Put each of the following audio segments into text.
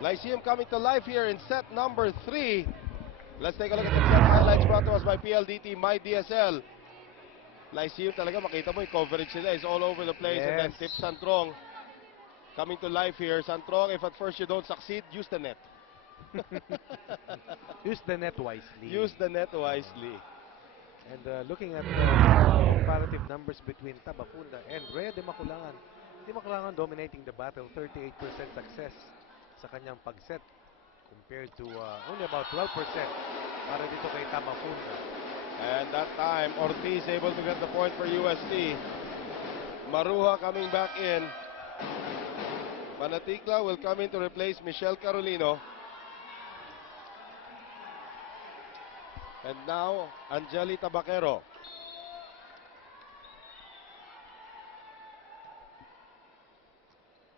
Lyceum coming to life here in set number 3. Let's take a look at the set highlights brought to us by PLDT My DSL. Lyceum talaga, makita mo yung coverage nila is all over the place. Yes. And then Tip Santrong coming to life here. Santrong, if at first you don't succeed, use the net. Use the net wisely. Use the net wisely. And looking at the comparative numbers between Tabafunda and Rhea de Maculangan. De Maculangan dominating the battle, 38% success sa kanyang pagset compared to only about 12% para dito kay Tabafunda. And that time, Ortiz able to get the point for UST. Maruja coming back in. Manatikla will come in to replace Michelle Carolino. And now, Angeli Tabaquero.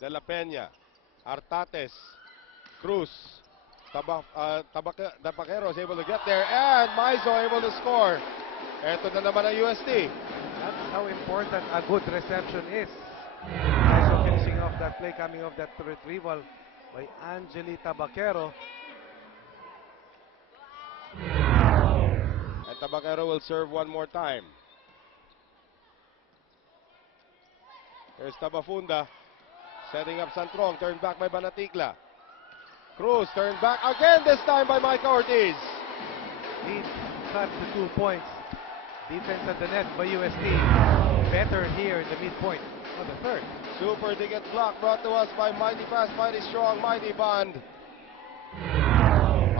De La Peña, Artates, Cruz, Tabaquero is able to get there, and Maizo able to score. Eto na naman ang UST. That's how important a good reception is. Maizo finishing off that play, coming off that retrieval by Angeli Tabaquero. And Tabaquero will serve one more time. Here's Tabafunda. Setting up Santrong. Turned back by Banatikla. Cruz turned back again, this time by Micah Ortiz. Lead cut to 2 points. Defense at the net by UST. Better here in the midpoint on the third. Super Digit block brought to us by Mighty Fast, Mighty Strong, Mighty Bond.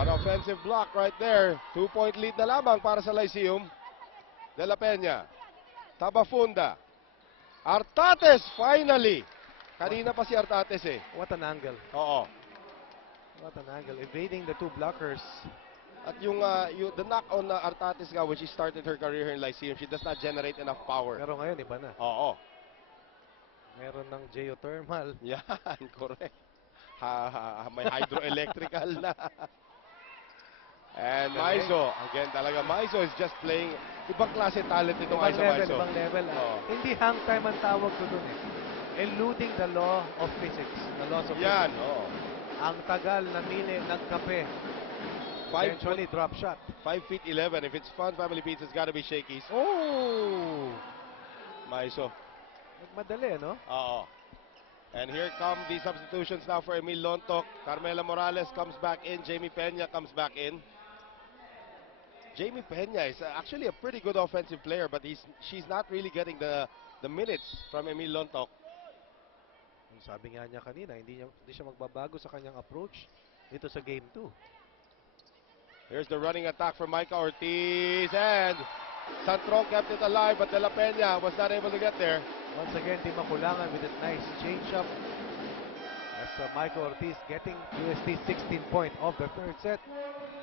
An offensive block right there. 2-point lead na lamang para sa Lyceum. De La Peña. Tabafunda. Artates finally. Kanina pa si Artates eh. What an angle. Oo. What an angle. Evading the two blockers. At yung the knock on Artates nga when she started her career here in Lyceum, she does not generate enough power. Pero ngayon, iba na. Oo. Meron ng geothermal. Yan, correct. May hydroelectrical na. And Maizo, again talaga, Maizo is just playing, ibang klase talent itong Ibang Aiza level, Maizo. ibang level. Oo. Hindi hang time ang tawag ko dun eh. Eluding the law of physics. The laws of Yan, physics. oo. Ang tagal na mili nagkape. Eventually drop shot. 5 feet 11. If it's Fun Family Beats, it's gotta be Shakey's. Oh! Maizo. Madali, no? Oo. And here come the substitutions now for Emil Lontok. Carmela Morales comes back in. Jamie Peña comes back in. Jamie Peña is actually a pretty good offensive player, but she's not really getting the minutes from Emil Lontok. Sabi nga niya kanina, hindi siya magbabago sa kanyang approach dito sa game 2. Here's the running attack from Micah Ortiz, and Santrong kept it alive, but De La Peña was not able to get there. Once again, Di Maculangan with a nice change-up. As Micah Ortiz getting UST 16 point of the third set.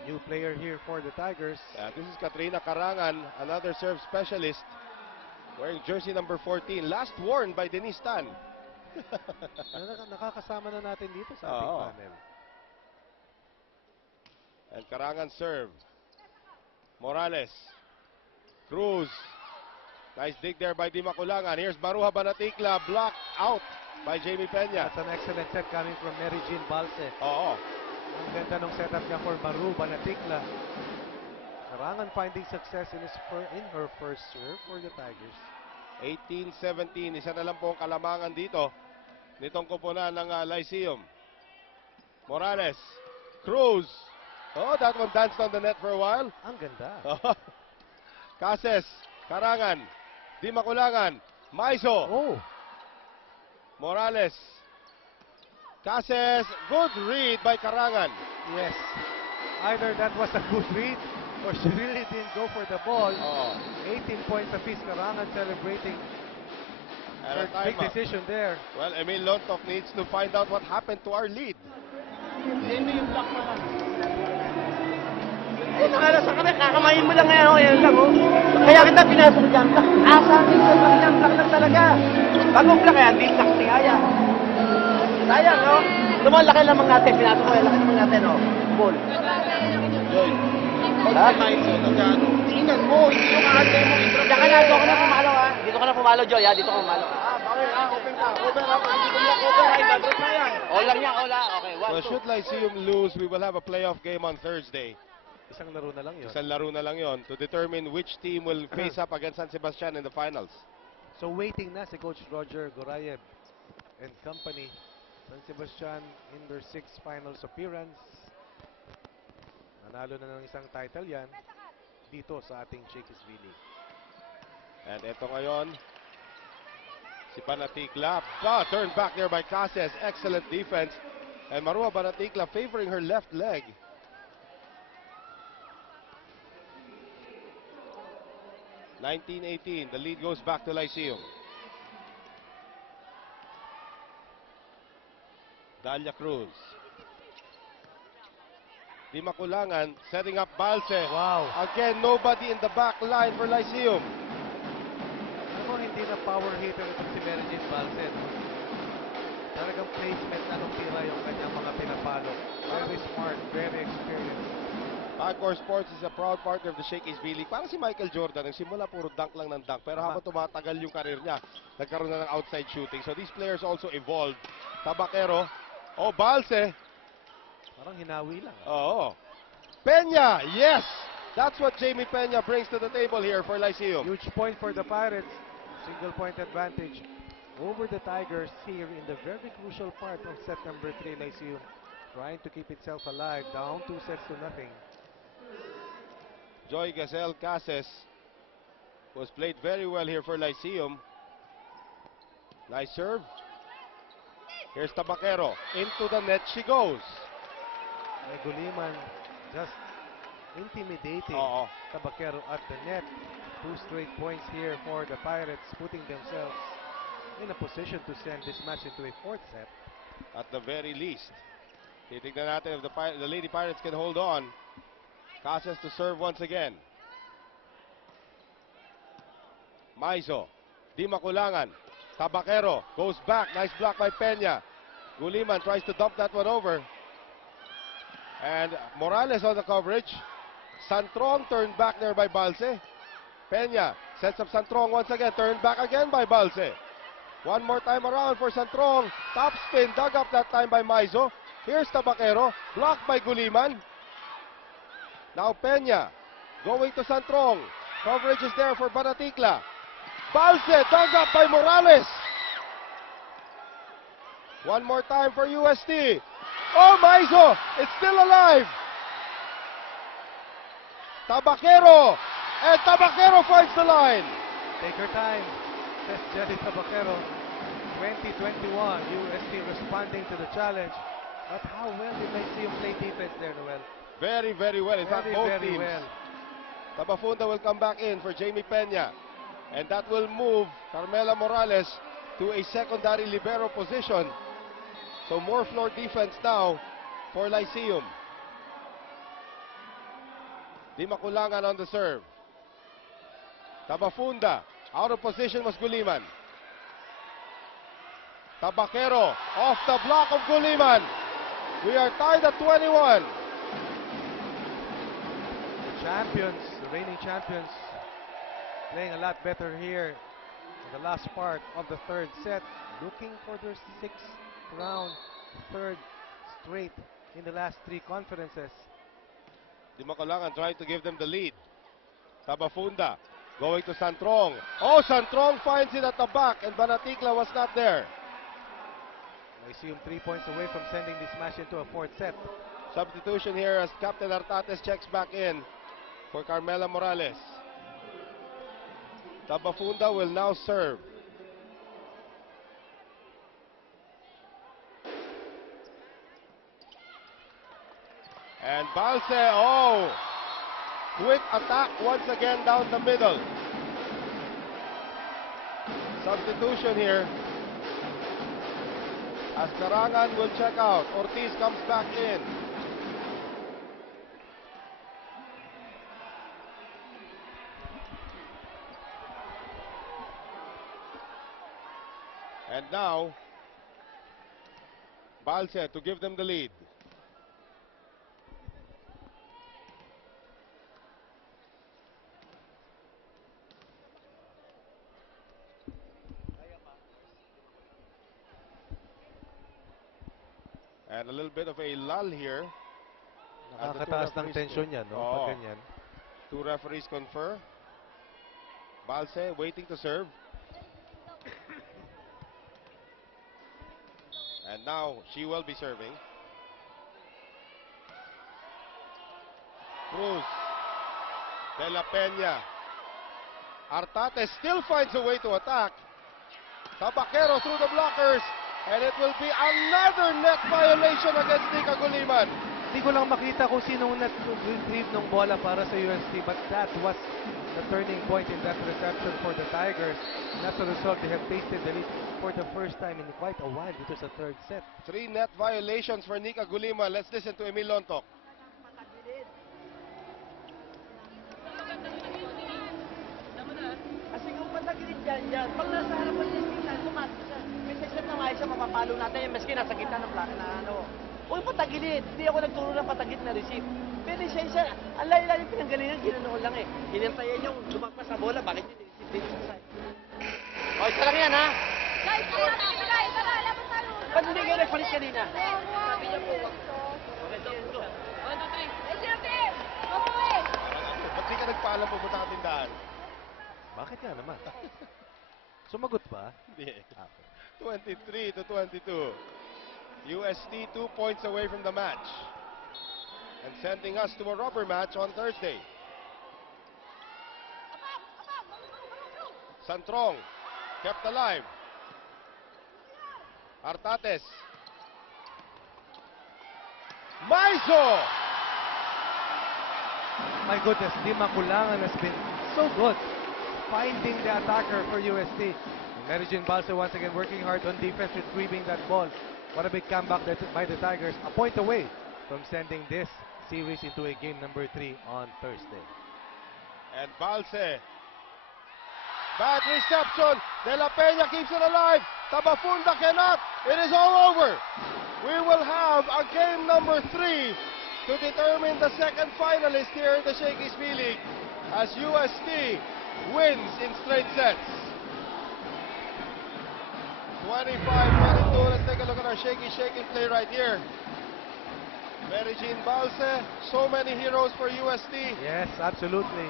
New player here for the Tigers. This is Katrina Karangan, another serve specialist, wearing jersey number 14, last worn by Denise Tan. Nakakasama na natin dito sa ating panel. And Karangan serve. Morales. Cruz. Nice dig there by Di Maculangan. Here's Maruja Banatikla, blocked out by Jamie Peña. That's an excellent set coming from Mary Jean Balse. Oo. Ang ganda ng setup niya for Maruja Banatikla. Karangan finding success in her first serve for the Tigers. 18-17. Isa na lang po ang kalamangan dito nitong koponan ng Lyceum. Morales. Cruz. Oh, that one danced on the net for a while. Ang ganda. Cases. Karangan. Di Maculangan. Maizo. Oh. Morales. Cases. Good read by Karangan. Yes. Either that was a good read or she really didn't go for the ball. 18 points apiece. Karangan celebrating her big decision there. Well, Emil Lontok needs to find out what happened to our lead. Hindi yung block mo lang. Eh, nakala sa kami, kakamayin mo lang ngayon. Yan lang, oh. Kaya kita pinasok dyan. Asamin ko lang yan. Block lang talaga. Bagong block yan, big block siya yan. Sayang, no? Lumalaki naman natin. Pinasok ko yan. Laki naman natin, oh. Ball. Joy. Tingnan mo, hindi yung kakantay mo. Diyan ka na, dito ka na pumalo, ha? Dito ka na pumalo, Joy, ha? Dito ka pumalo. Bakit, ha? Open ka. Open, ha? Pag hindi ko block, open, ha? Ibadrop na yan. All lang yan, all, ha? Okay, 1, Well, ito. should Lyceum lose, we will have a playoff game on Thursday. Isang laro na lang yun. Isang laro na lang yon to determine which team will face up against San Sebastian in the finals. So waiting na si Coach Roger Gorayev and company. San Sebastian in their 6th finals appearance. Nanalo na ng isang title yan dito sa ating Shakespeare. And ito ngayon, si Banatikla. Turned back there by Cases. Excellent defense. And Marua Banatikla favoring her left leg. (19-18). The lead goes back to Lyceum. Dalia Cruz. Di Makulangan setting up Balse. Wow! Again, nobody in the back line for Lyceum. Alam mo, hindi na power hitter itong si Mary Jane Balse. No? Talagang placement na nung tira yung kanyang mga pinapalo. Very smart, very experienced. Backcourt Sports is a proud partner of the Shakey's B-League. Para si Michael Jordan, nagsimula puro dunk lang ng dunk. Pero habang tumatagal yung karir niya, nagkaroon na ng outside shooting. So these players also evolved. Tabakero. Oh, Balse. Parang hinawi lang. Oo. Peña, yes! That's what Jamie Peña brings to the table here for Lyceum. Huge point for the Pirates. Single point advantage over the Tigers here in the very crucial part of set number 3. Lyceum trying to keep itself alive, down 2-0. Joy Gazelle Cases was played very well here for Lyceum. Nice serve. Here's Tabakero. Into the net she goes. Guliman just intimidating Oo. Tabakero at the net. 2 straight points here for the Pirates, putting themselves in a position to send this match into a 4th set. At the very least. Titignan natin if the Lady Pirates can hold on. Cases to serve once again. Maizo. Di Makulangan. Tabakero goes back. Nice block by Peña. Guliman tries to dump that one over. And Morales on the coverage. Santrong turned back there by Balse. Peña sets up Santrong once again. Turned back again by Balse. One more time around for Santrong. Top spin. Dug up that time by Maizo. Here's Tabakero. Blocked by Guliman. Now Peña going to Santrong. Coverage is there for Banatikla. Balse dug up by Morales. One more time for UST. Oh, Maizo, it's still alive. Tabakero. And Tabakero finds the line. Take your time, says Jelly Tabakero. 2021, UST responding to the challenge. But how well did Lyceum play defense there, Noel? Very, very well. In fact, Very, both very teams. well. Tabafunda will come back in for Jamie Peña. And that will move Carmela Morales to a secondary libero position. So more floor defense now for Lyceum. Di Makulangan on the serve. Tabafunda. Out of position was Guliman. Tabakero off the block of Guliman. We are tied at 21. The champions, the reigning champions, playing a lot better here in the last part of the 3rd set. Looking for their 6th round, 3rd straight in the last 3 conferences. Di Makulangan trying to give them the lead. Tabafunda going to Santrong. Oh, Santrong finds it at the back and Banatikla was not there. Lyceum 3 points away from sending this match into a 4th set. Substitution here as Captain Artates checks back in for Carmela Morales. Tabafunda will now serve. And Balse, oh! Quick attack once again down the middle. Substitution here. As Karangan will check out. Ortiz comes back in. And now, Balse to give them the lead. And a little bit of a lull here. As the two Nakakataas ng referees tension yan, no? Oo. Pag ganyan. Two referees confer. Balse waiting to serve. And now she will be serving. Cruz. De La Peña. Artate still finds a way to attack. Tabaquero through the blockers. And it will be another net violation against Nika Guliman. Hindi ko lang makita kung sinong retrieve ng bola para sa UST, but that was the turning point in that reception for the Tigers. And as a result, they have tasted the lead for the first time in quite a while. It was a third set. 3 net violations for Nika Guliman. Let's listen to Emil Lontok. Kasi kung patagilid dyan, pag nasa harapan niya, tingnan, tumatas siya. May section na nga siya, mapapalo natin yung maski nasa gitna ng plaka na ano. Uy, patagilid. Hindi ako nagturo ng patagilid na receive. Pwede siya. Ang layo-layo pinanggalingan, ginanoon lang eh. Hinantayan yung lumagpas sa bola, bakit yun i-receive din sa side? O, isa lang yan ha. Guys, labas tayo. Ba't hindi kayo nagpalit kanina? Sabi niya po, wag to. Okay, sige, go. 1, 2, 3. Eh, sino team? Okay. Ba't di ka nagpaalam pupunta ka tindahan? Bakit nga naman? Sumagot ba? Hindi. 23 to 22. UST 2 points away from the match. And sending us to a rubber match on Thursday. Santrong kept alive. Artates. Maiso! My goodness, Di Maculangan has been so good finding the attacker for UST. Merijin Balse once again working hard on defense, retrieving that ball. What a big comeback by the Tigers. A point away from sending this series into a game number 3 on Thursday. And Balse. Bad reception. De La Peña keeps it alive. Tabafunda cannot. It is all over. We will have a game number 3 to determine the second finalist here in the Shakey's B-League as UST wins in straight sets. 25-22. Let's take a look at our shaky play right here. Merijin Balse, so many heroes for UST. Yes, absolutely.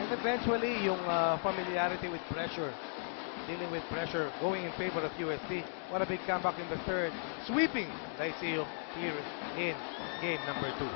And eventually, yung familiarity with pressure, dealing with pressure, going in favor of UST. What a big comeback in the third, sweeping Lyceum here in game number 2.